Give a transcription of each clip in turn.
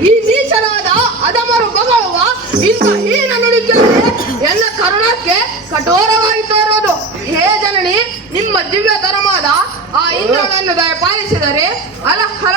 ಈ ನೀಚನಾದ ಅದಮರು ಮಗಳುವ ಇಂಥ ಹೀನ ನುಡಿಕೆಯಲ್ಲಿ ಎಲ್ಲ ಕರುಣಕ್ಕೆ ಕಠೋರವಾಗಿ ಇರೋದು ಹೇ ಜನನಿ, ನಿಮ್ಮ ದಿವ್ಯ ಧರ್ಮದ ಆ ಇಂದ್ರನನ್ನು ಪಾಲಿಸಿದರೆ ಅಲಹರ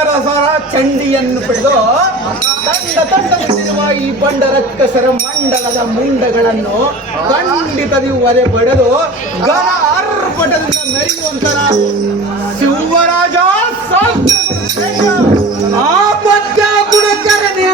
ಸರ ಚಂಡಿಯನ್ನು ಪಡೆದು ತಂಡ ತಂಡದಲ್ಲಿರುವ ಈ ಬಂಡರಕ್ಕಸರ ಮಂಡಲದ ಮುಂಡಗಳನ್ನು ಖಂಡಿತದಿ ಒಲೆ ಪಡೆದು ಗಲ ಅರ್ಪಟದಿಂದ ಮೆರೆಯುವಂತಹ ಶಿವರಾಜ ಆಪತ್ಯ ಕುಡಕರನೆ